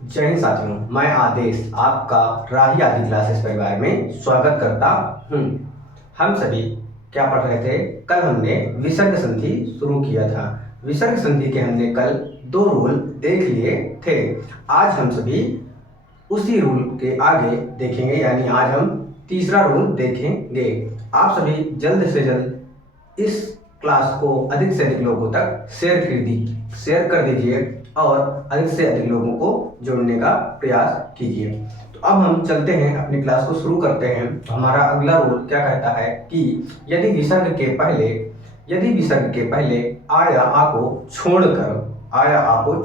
जय हिंद साथियों, मैं आदेश आपका राही आदि क्लासेस परिवार में स्वागत करता हूँ। हम सभी क्या पढ़ रहे थे? कल हमने विसर्ग संधि शुरू किया था। विसर्ग संधि के हमने कल 2 रूल देख लिए थे। आज हम सभी उसी रूल के आगे देखेंगे, यानी आज हम तीसरा रूल देखेंगे। आप सभी जल्द से जल्द इस क्लास को अधिक से अधिक लोगों तक शेयर कर दीजिए और अधिक से अधिक लोगों को जोड़ने का प्रयास कीजिए। तो अब हम चलते हैं, अपनी क्लास को शुरू करते हैं। तो हमारा अगला रूल क्या कहता है कि यदि विसर्ग के पहले आ या आ को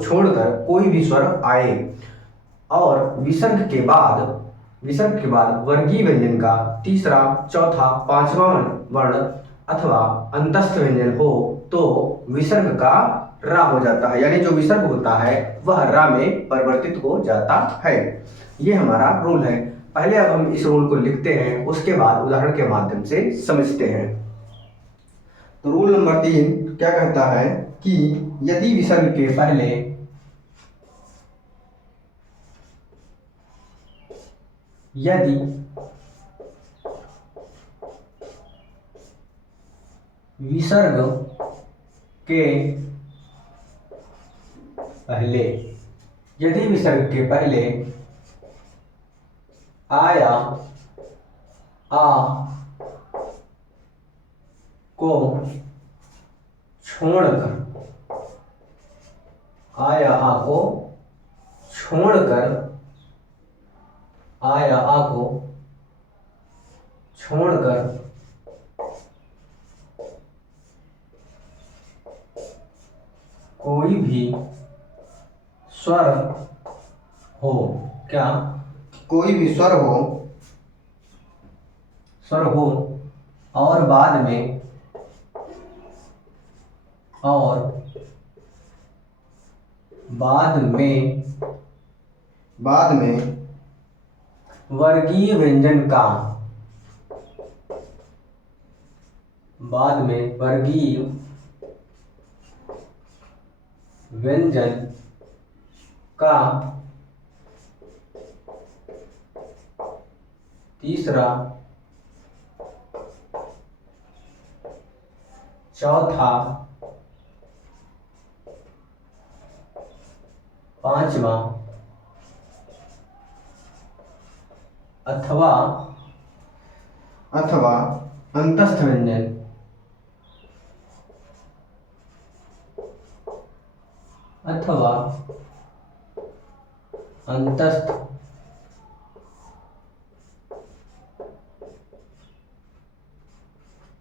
छोड़कर कोई भी स्वर आए और विसर्ग के बाद वर्गीय व्यंजन का तीसरा, चौथा, पांचवा वर्ण अथवा अंतस्थ व्यंजन हो तो विसर्ग का रा हो जाता है, यानी जो विसर्ग होता है वह रा में परिवर्तित हो जाता है। ये हमारा रूल है। पहले अब हम इस रूल को लिखते हैं, उसके बाद उदाहरण के माध्यम से समझते हैं। तो रूल नंबर 3 क्या कहता है कि यदि विसर्ग के पहले यदि विसर्ग के पहले आया आ को छोड़कर आया आ को छोड़कर कोई भी स्वर हो, क्या कोई भी स्वर हो और बाद में वर्गीय व्यंजन का तीसरा, चौथा, पांचवा अथवा अंतस्थ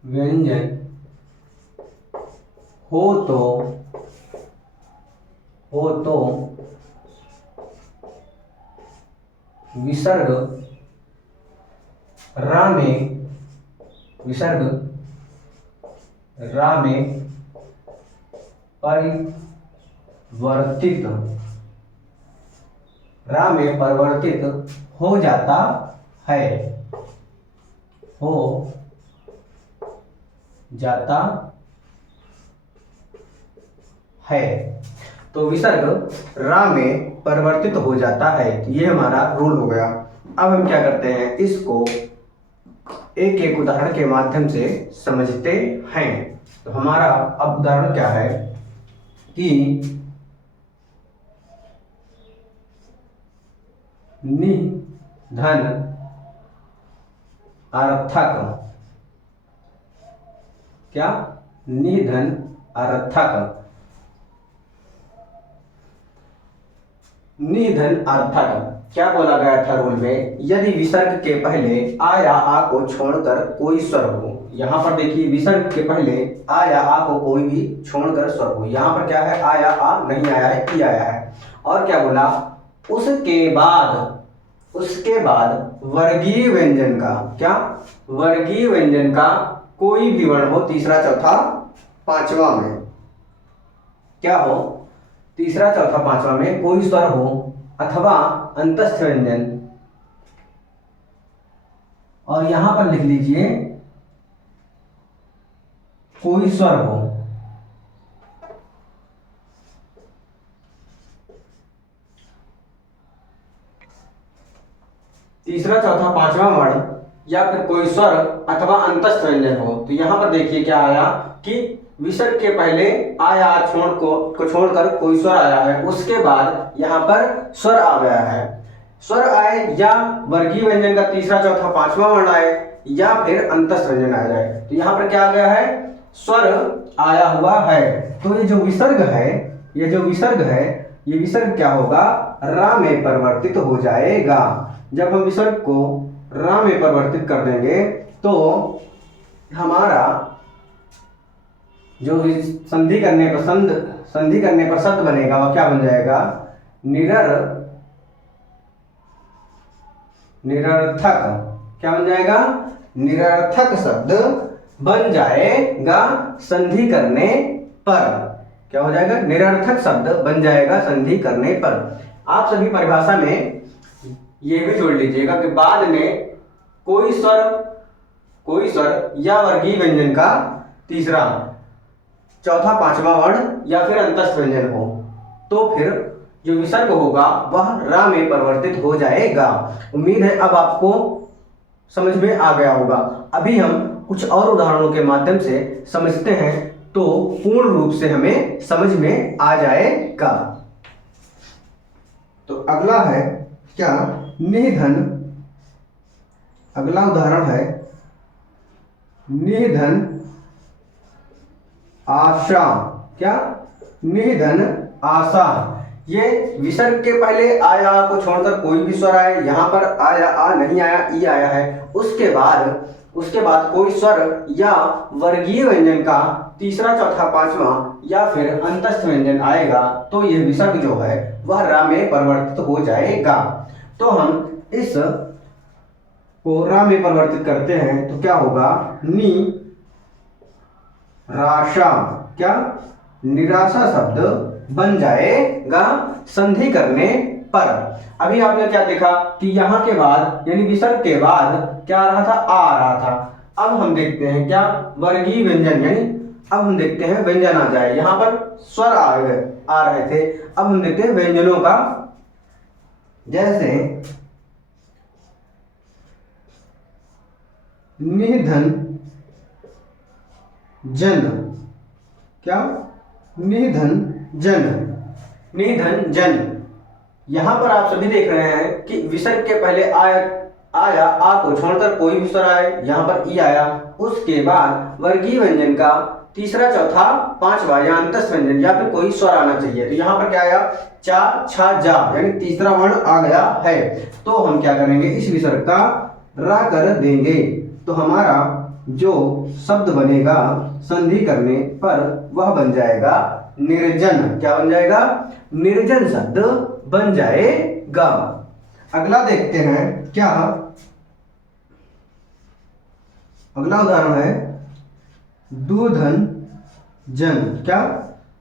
व्यंजन हो तो विसर्ग रा में परिवर्तित हो जाता है। तो विसर्ग रा में परिवर्तित हो जाता है। ये हमारा रूल हो गया। अब हम क्या करते हैं, इसको एक एक उदाहरण के माध्यम से समझते हैं। तो हमारा अब उदाहरण क्या है कि निधन अर्थक, क्या निधन अर्थक क्या बोला गया था रूल में? यदि विसर्ग के पहले आ या आ को छोड़कर कोई स्वर हो। यहां पर देखिए, विसर्ग के पहले आ या आ को कोई भी छोड़कर स्वर हो। यहां पर क्या है, आ या आ नहीं आया है, ई आया है। और क्या बोला, उसके बाद वर्गीय व्यंजन का कोई भी वर्ण हो, तीसरा, चौथा, पांचवा में क्या हो, तीसरा, चौथा, पांचवा में कोई स्वर हो अथवा अंतस्थ व्यंजन, और यहां पर लिख लीजिए कोई स्वर हो। तीसरा चौथा पांचवा वर्ण या फिर कोई स्वर अथवा अंतस्थ व्यंजन हो। तो यहाँ पर देखिए क्या आया कि विसर्ग के पहले आया को छोड़कर कोई स्वर आया है, उसके बाद यहाँ पर स्वर आ गया है। स्वर आए या वर्गीय व्यंजन का तीसरा चौथा पांचवा वर्ण आए या फिर अंतस्थ व्यंजन आ जाए। तो यहाँ पर क्या आ गया है, स्वर आया हुआ है। तो ये जो विसर्ग है, ये विसर्ग क्या होगा, रा में परिवर्तित हो जाएगा। जब हम विसर्ग को रा में परिवर्तित कर देंगे तो हमारा जो संधि करने पर शब्द बनेगा वह क्या बन जाएगा, निरर्थक। क्या बन जाएगा, निरर्थक शब्द बन जाएगा संधि करने पर। क्या हो जाएगा, निरर्थक शब्द बन जाएगा संधि करने पर। आप सभी परिभाषा में ये भी जोड़ लीजिएगा कि बाद में कोई स्वर या वर्गीय व्यंजन का तीसरा चौथा पांचवा वर्ण या फिर अंतस्थ व्यंजन हो तो फिर जो विसर्ग होगा वह रा में परिवर्तित हो जाएगा। उम्मीद है अब आपको समझ में आ गया होगा। अभी हम कुछ और उदाहरणों के माध्यम से समझते हैं तो पूर्ण रूप से हमें समझ में आ जाएगा। तो अगला है क्या, निधन। अगला उदाहरण है निधन आशा। क्या, निधन आशा। ये विसर्ग के पहले आया को छोड़कर कोई भी स्वर आए, यहाँ पर आया आ नहीं आया, ई आया है, उसके बाद कोई स्वर या वर्गीय व्यंजन का तीसरा चौथा पांचवा या फिर अंतस्थ व्यंजन आएगा तो यह विसर्ग जो है वह रा में परिवर्तित हो जाएगा। तो हम इस को रा में परिवर्तित करते हैं तो क्या होगा, राशा। क्या, निराशा शब्द बन जाएगा संधि करने पर। अभी आपने क्या देखा कि यहाँ के बाद यानी विसर्ग के बाद क्या आ रहा था, आ रहा था। अब हम देखते हैं क्या, वर्गीय व्यंजन, यानी अब हम देखते हैं व्यंजन आ जाए। यहाँ पर स्वर आ रहे थे, अब हम देखते हैं व्यंजनों का। जैसे निधन जन। क्या, निधन जन। यहां पर आप सभी देख रहे हैं कि विसर्ग के पहले आया आ को छोड़कर कोई भी स्वर आए, यहां पर ई आया, उसके बाद वर्गीय व्यंजन का तीसरा चौथा पांचवा या अंतस्थ व्यंजन या फिर कोई स्वर आना चाहिए। तो यहाँ पर क्या आया, चा छा जा, यानी तीसरा वर्ण आ गया है। तो हम क्या करेंगे, इस विसर्ग का रा कर देंगे तो हमारा जो शब्द बनेगा संधि करने पर वह बन जाएगा निर्जन। क्या बन जाएगा, निर्जन शब्द बन जाएगा। अगला देखते हैं क्या, अगला उदाहरण है दूधन जन। क्या,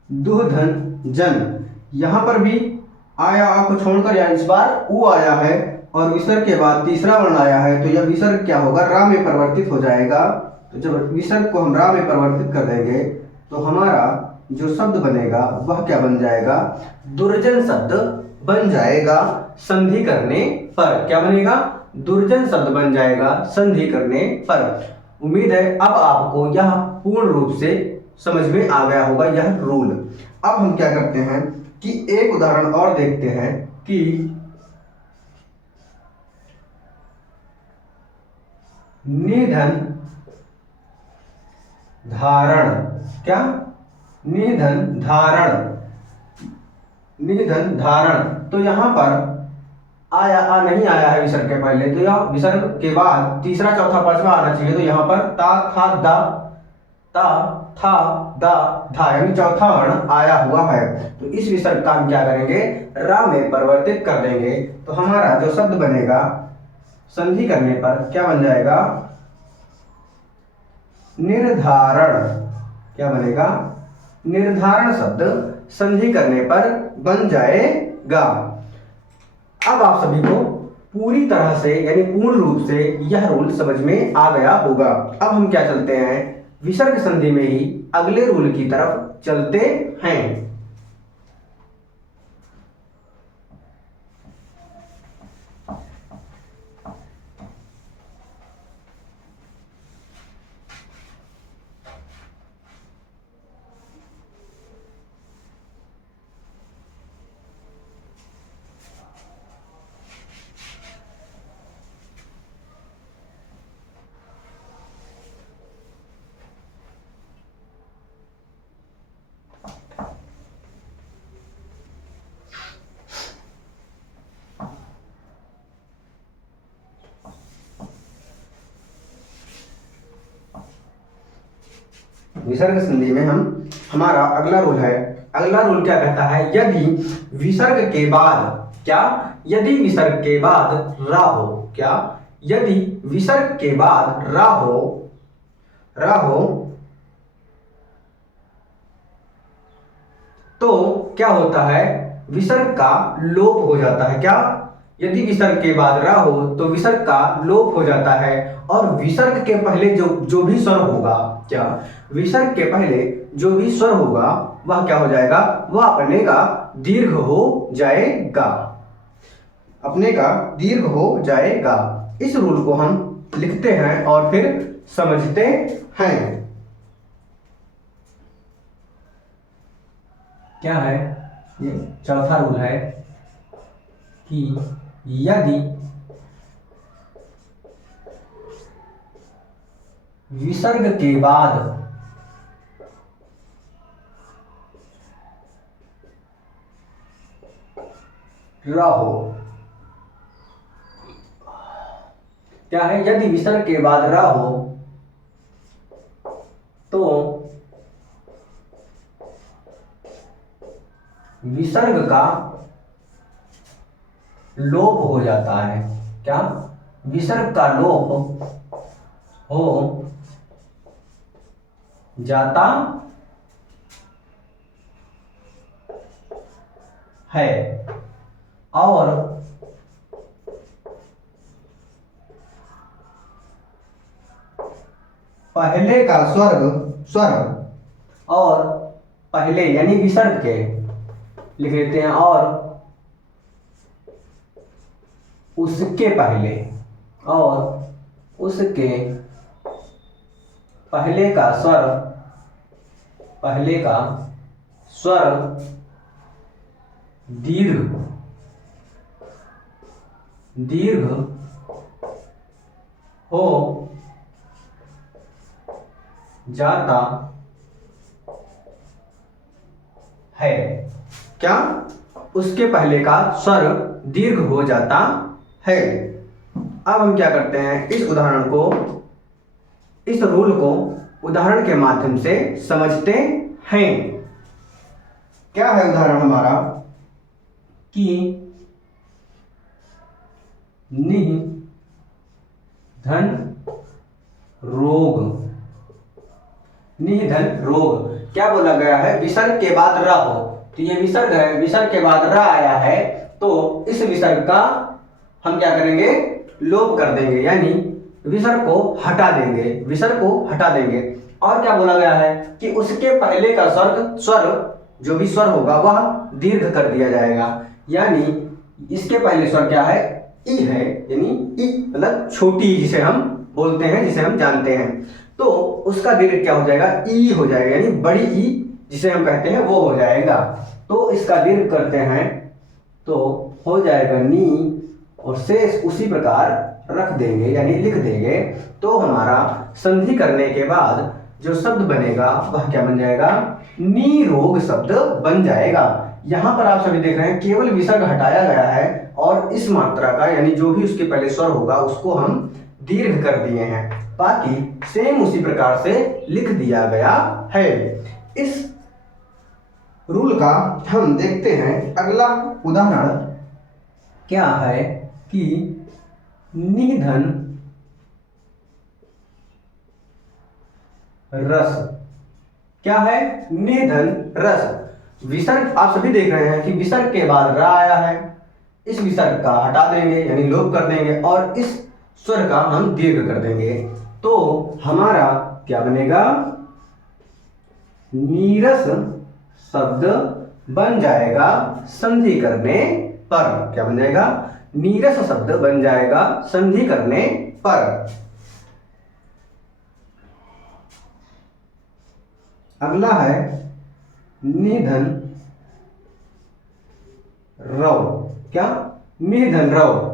दूधन जन। यहां पर भी आया आ को छोड़कर या इस बार ऊ आया है और विसर्ग के बाद तीसरा वर्ण आया है तो यह विसर्ग क्या होगा, रा में परिवर्तित हो जाएगा। तो जब विसर्ग को हम रा में परिवर्तित कर देंगे तो हमारा जो शब्द बनेगा वह क्या बन जाएगा, दुर्जन शब्द बन जाएगा संधि करने पर। क्या बनेगा, दुर्जन शब्द बन जाएगा संधि करने पर। उम्मीद है अब आपको यह पूर्ण रूप से समझ में आ गया होगा यह रूल। अब हम क्या करते हैं कि एक उदाहरण और देखते हैं कि निधन धारण। क्या, निधन धारण। तो यहां पर आया आ नहीं आया है विसर्ग के पहले, तो यह विसर्ग के बाद तीसरा चौथा पांचवा आना चाहिए। तो यहाँ पर ता था दा, ता था दा धा, यानी चौथा वर्ण आया हुआ है। तो इस विसर्ग का हम क्या करेंगे, रा में परिवर्तित कर देंगे तो हमारा जो शब्द बनेगा संधि करने पर क्या बन जाएगा, निर्धारण। क्या बनेगा, निर्धारण शब्द संधि करने पर बन जाएगा। अब आप सभी को पूरी तरह से यानी पूर्ण रूप से यह रूल समझ में आ गया होगा। अब हम क्या चलते हैं, विसर्ग संधि में ही अगले रूल की तरफ चलते हैं। विसर्ग संधि में हमारा अगला रूल है। अगला रूल क्या कहता है, यदि विसर्ग के बाद क्या, यदि विसर्ग के बाद रा हो, क्या, यदि विसर्ग के बाद रा हो तो क्या होता है, विसर्ग का लोप हो जाता है। क्या, यदि विसर्ग के बाद रा हो तो विसर्ग का लोप हो जाता है और विसर्ग के पहले जो भी स्वर होगा, क्या, विसर्ग के पहले जो भी स्वर होगा वह क्या हो जाएगा, वह अपने का दीर्घ हो जाएगा, अपने का दीर्घ हो जाएगा। इस रूल को हम लिखते हैं और फिर समझते हैं। क्या है, ये चौथा रूल है कि यदि विसर्ग के बाद रा हो, क्या है, यदि विसर्ग के बाद रा हो तो विसर्ग का लोप हो जाता है। क्या, विसर्ग का लोप हो जाता है और पहले का स्वर और पहले यानी विसर्ग के लिख लेते हैं और उसके पहले का स्वर दीर्घ हो जाता है। क्या, उसके पहले का स्वर दीर्घ हो जाता है। अब हम क्या करते हैं, इस रूल को उदाहरण के माध्यम से समझते हैं। क्या है उदाहरण हमारा कि निधन रोग, क्या बोला गया है, विसर्ग के बाद रा हो, तो ये विसर्ग है, विसर्ग के बाद रा आया है तो इस विसर्ग का हम क्या करेंगे, लोप कर देंगे, यानी विसर्ग को हटा देंगे। और क्या बोला गया है कि उसके पहले का स्वर जो भी स्वर होगा वह दीर्घ कर दिया जाएगा, यानी इसके पहले स्वर क्या है, ई है, यानी ई मतलब छोटी जिसे हम बोलते हैं, जिसे हम जानते हैं, तो उसका दीर्घ क्या हो जाएगा, ई हो जाएगा, यानी बड़ी ई जिसे हम कहते हैं वो हो जाएगा। तो इसका दीर्घ करते हैं तो हो जाएगा नी और शेष उसी प्रकार रख देंगे यानी लिख देंगे। तो हमारा संधि करने के बाद जो शब्द बनेगा वह क्या बन जाएगा, निरोग शब्द बन जाएगा। यहाँ पर आप सभी देख रहे हैं केवल विसर्ग हटाया गया है और इस मात्रा का यानी जो भी उसके पहले स्वर होगा उसको हम दीर्घ कर दिए हैं, बाकी सेम उसी प्रकार से लिख दिया गया है। इस रूल का हम देखते हैं अगला उदाहरण क्या है कि निधन रस, क्या है, निधन रस। विसर्ग आप सभी देख रहे हैं कि विसर्ग के बाद रा आया है, इस विसर्ग का हटा देंगे यानी लोप कर देंगे और इस स्वर का हम दीर्घ कर देंगे, तो हमारा क्या बनेगा, नीरस शब्द बन जाएगा संधि करने पर। क्या बन जाएगा, नीरस शब्द बन जाएगा संधि करने पर। अगला है निधन रव, क्या, निधन रव।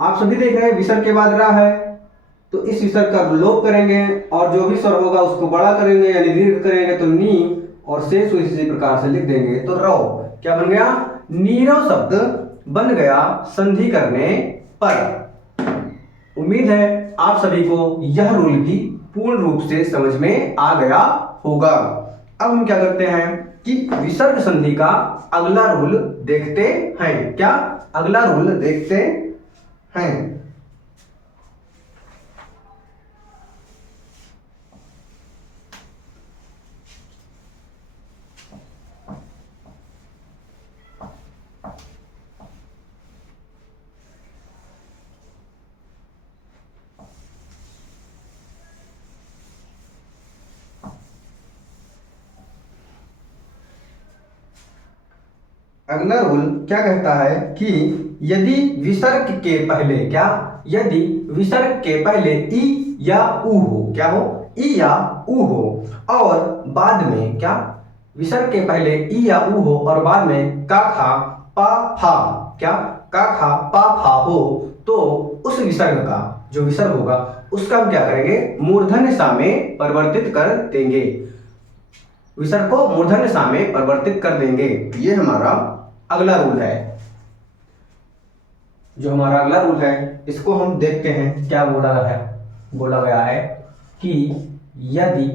आप सभी देख रहे हैं विसर्ग के बाद रा है तो इस विसर्ग का लोप करेंगे और जो भी स्वर होगा उसको बड़ा करेंगे यानी दीर्घ करेंगे, तो नी और शेष इसी प्रकार से लिख देंगे, तो रव क्या बन गया, नीरव शब्द बन गया संधि करने पर। उम्मीद है आप सभी को यह रूल भी पूर्ण रूप से समझ में आ गया होगा। अब हम क्या करते हैं कि विसर्ग संधि का अगला रूल देखते हैं। क्या अगला रूल देखते हैं। अगला रूल क्या कहता है कि यदि विसर्ग के पहले क्या, यदि विसर्ग के पहले ई या ऊ हो, क्या हो, ई या ऊ हो, और बाद में क्या, विसर्ग के पहले ई या ऊ हो और बाद में का खा पा फा, क्या, का खा पा फा हो, तो उस विसर्ग का, जो विसर्ग होगा उसका हम क्या करेंगे, मूर्धन्य सा में परिवर्तित कर देंगे। विसर्ग को मूर्धन्य सा में परिवर्तित कर देंगे। ये हमारा अगला रूल है। जो हमारा अगला रूल है इसको हम देखते हैं। क्या बोला गया है कि यदि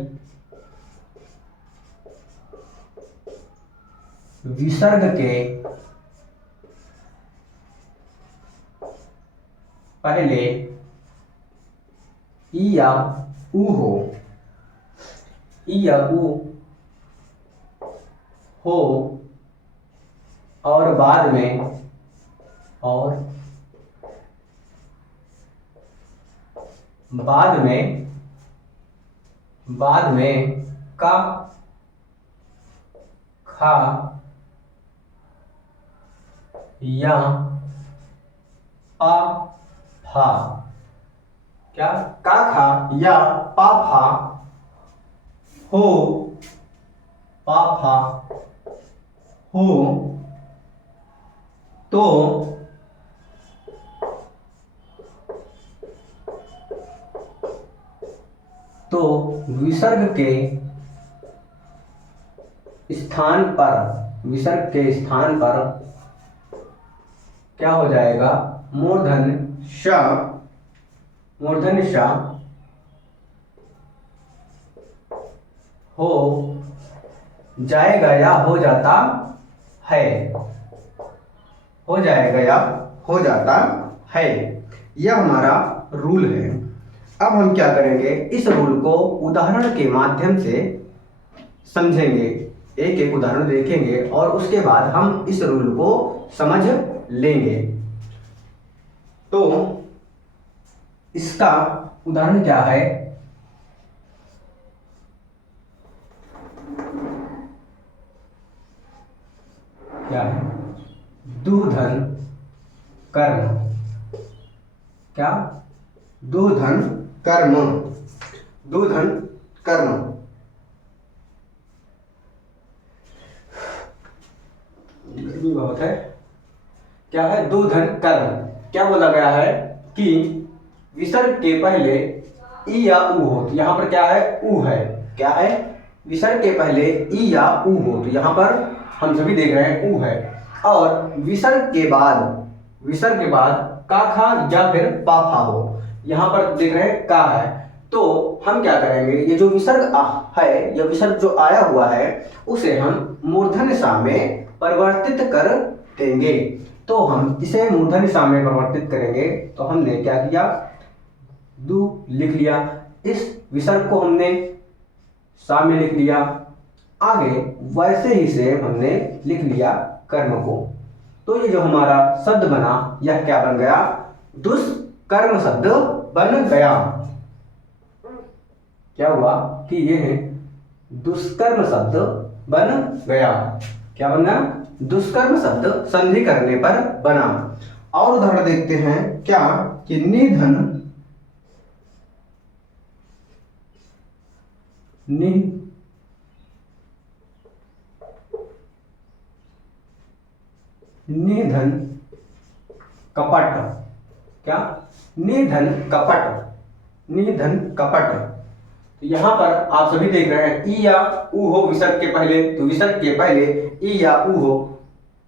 विसर्ग के पहले ई या ऊ हो, ई या ऊ हो और बाद में का खा या पा फा, क्या, का खा या पा फा हो, पा फा हो, तो विसर्ग के स्थान पर क्या हो जाएगा, मूर्धन्य श हो जाएगा या हो जाता है, हो जाएगा या हो जाता है। यह हमारा रूल है। अब हम क्या करेंगे, इस रूल को उदाहरण के माध्यम से समझेंगे, एक एक उदाहरण देखेंगे और उसके बाद हम इस रूल को समझ लेंगे। तो इसका उदाहरण क्या है, क्या है, दुधन कर्म, क्या, दुधन कर्म, दुधन कर्म। गर्मी बहुत है। क्या है, दुधन कर्म। क्या बोला गया है कि विसर्ग के पहले ई या ऊ हो, तो यहाँ पर क्या है, ऊ है, क्या है, विसर्ग के पहले ई या ऊ हो, तो यहाँ पर हम सभी देख रहे हैं ऊ है, और विसर्ग के बाद का खा या फिर पा फा हो, यहाँ पर देख रहे हैं का है। तो हम क्या करेंगे, ये जो विसर्ग है, यह विसर्ग जो आया हुआ है उसे हम मूर्धन्य सा में परिवर्तित कर देंगे। तो हम इसे मूर्धन्य सा में परिवर्तित करेंगे, तो हमने क्या किया, दु लिख लिया, इस विसर्ग को हमने सा में लिख लिया, आगे वैसे ही से हमने लिख लिया कर्म को। तो ये जो हमारा शब्द बना, यह क्या बन गया, दुष्कर्म शब्द बन गया। क्या हुआ कि ये दुष्कर्म शब्द बन गया। क्या बन गया, दुष्कर्म शब्द संधि करने पर बना। और उदाहरण देखते हैं, क्या कि निधन निधन कपट, क्या, निधन कपट। तो यहाँ पर आप सभी देख रहे हैं, ई या ऊ हो विसर्ग के पहले, तो विसर्ग के पहले ई या ऊ हो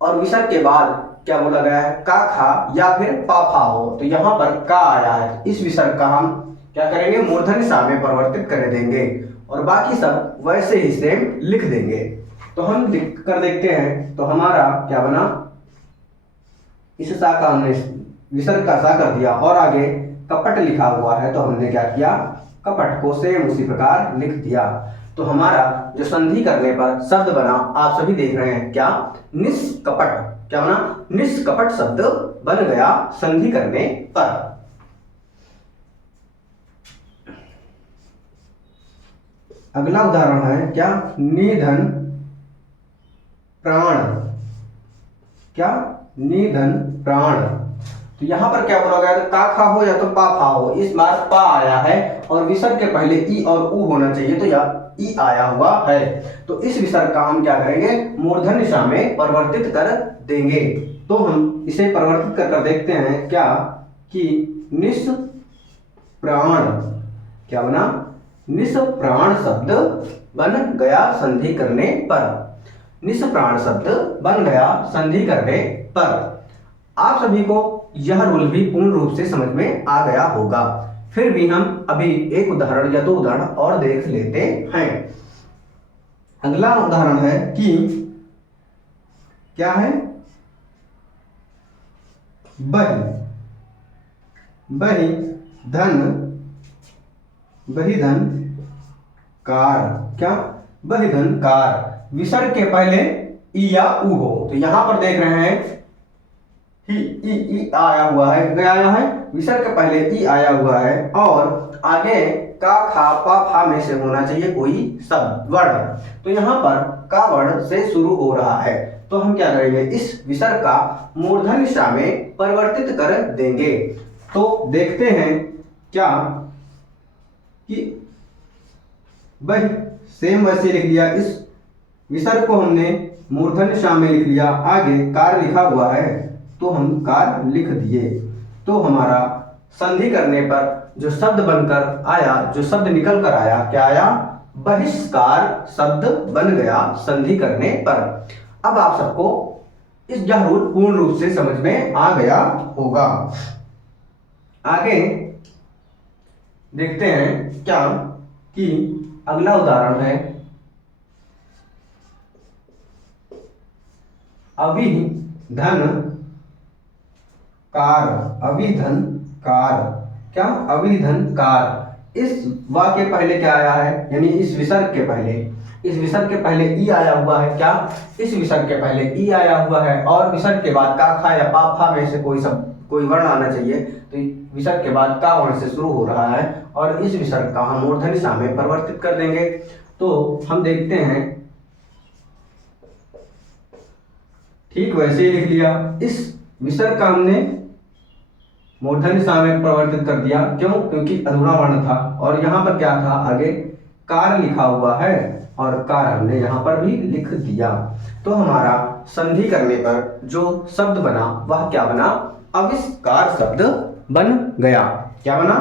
और विसर्ग के बाद क्या बोला गया है, का खा या फिर पा फा हो, तो यहाँ पर का आया है, इस विसर्ग का हम क्या करेंगे, मूर्धन्य सा में परिवर्तित कर देंगे और बाकी सब वैसे ही सेम लिख देंगे। तो हम लिख कर देखते हैं। तो हमारा क्या बना, इस सा का हमने विसर्ग का सा कर दिया और आगे कपट लिखा हुआ है तो हमने क्या किया, कपट को सेम उसी प्रकार लिख दिया। तो हमारा जो संधि करने पर शब्द बना आप सभी देख रहे हैं, क्या, निष्कपट। क्या बना, निष्कपट शब्द बन गया संधि करने पर। अगला उदाहरण है क्या, निधन प्राण। क्या, निधन प्राण। तो यहां पर क्या बोला गया, का खा हो या तो पा फा हो। इस बार पा आया है और विसर्ग के पहले ई और ऊ होना चाहिए, तो यह ई आया हुआ है। तो इस विसर्ग का हम क्या करेंगे, मूर्धन्य दिशा में परिवर्तित कर देंगे। तो हम इसे परिवर्तित कर देखते हैं क्या, कि निस प्राण। क्या बना, निस प्राण शब्द बन गया संधि करने पर। निस प्राण शब्द बन गया संधि करने पर। आप सभी को यह रूल भी पूर्ण रूप से समझ में आ गया होगा। फिर भी हम अभी एक उदाहरण या दो उदाहरण और देख लेते हैं। अगला उदाहरण है कि क्या है, बही। बही धन, बही धन कार। क्या, बही धन कार। विसर्ग के पहले ई या ऊ हो। तो यहां पर देख रहे हैं ही ई आया हुआ है, गया आया है, विसर्ग के पहले ई आया हुआ है और आगे का खा पा फा में से होना चाहिए कोई शब्द वर्ण। तो यहाँ पर का वर्ण से शुरू हो रहा है। तो हम क्या करेंगे, इस विसर्ग का मूर्धन्य दिशा में परिवर्तित कर देंगे। तो देखते हैं क्या, कि वही सेम वैसे लिख लिया, इस विसर्ग को हमने मूर्धन्य दिशा में लिख लिया, आगे कार लिखा हुआ है तो हम कार लिख दिए। तो हमारा संधि करने पर जो शब्द बनकर आया, जो शब्द निकल कर आया, क्या आया, बहिष्कार शब्द बन गया संधि करने पर। अब आप सबको इस यह रूल पूर्ण रूप से समझ में आ गया होगा। आगे देखते हैं क्या, कि अगला उदाहरण है अभिधन कार। अभिधन कार। क्या, अभिधन कार। इस वाक्य के पहले क्या आया है, यानी इस विसर्ग के पहले, इस विसर्ग के पहले ई आया हुआ है। क्या, इस विसर्ग के पहले ई आया हुआ है और विसर्ग के बाद का खा या पा फा में से कोई वर्ण आना चाहिए। तो विसर्ग के बाद का वर्ण से शुरू हो रहा है और इस विसर्ग का हम मूर्धन्य दिशा में परिवर्तित कर देंगे। तो हम देखते हैं, ठीक वैसे ही लिख लिया। इस विसर्ग का हमने मूर्धन्य दिशा में परिवर्तित कर दिया। क्यों, क्योंकि अधूरा वर्ण था और यहाँ पर क्या था, आगे कार लिखा हुआ है और कार हमने यहाँ पर भी लिख दिया। तो हमारा संधि करने पर जो शब्द बना वह क्या बना, आविष्कार शब्द बन गया। क्या बना,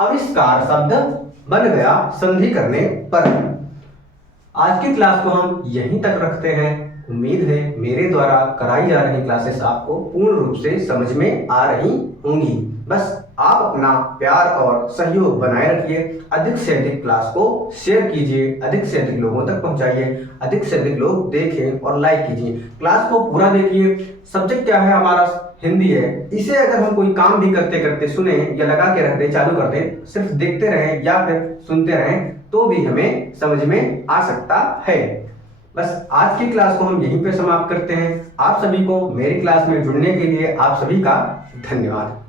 आविष्कार शब्द बन गया संधि करने पर। आज की क्लास को हम यहीं तक रखते हैं। उम्मीद है मेरे द्वारा कराई जा रही क्लासेस आपको पूर्ण रूप से समझ में आ रही होंगी। बस आप अपना प्यार और सहयोग बनाए रखिए। अधिक से अधिक क्लास को शेयर कीजिए, अधिक से अधिक लोगों तक पहुंचाइए, अधिक से अधिक लोग देखें और लाइक कीजिए। क्लास को पूरा देखिए। सब्जेक्ट क्या है हमारा, हिंदी है। इसे अगर हम कोई काम भी करते करते सुने या लगा के रखते, चालू कर दें, सिर्फ देखते रहें या फिर सुनते रहें तो भी हमें समझ में आ सकता है। बस आज की क्लास को हम यहीं पे समाप्त करते हैं। आप सभी को मेरी क्लास में जुड़ने के लिए आप सभी का धन्यवाद।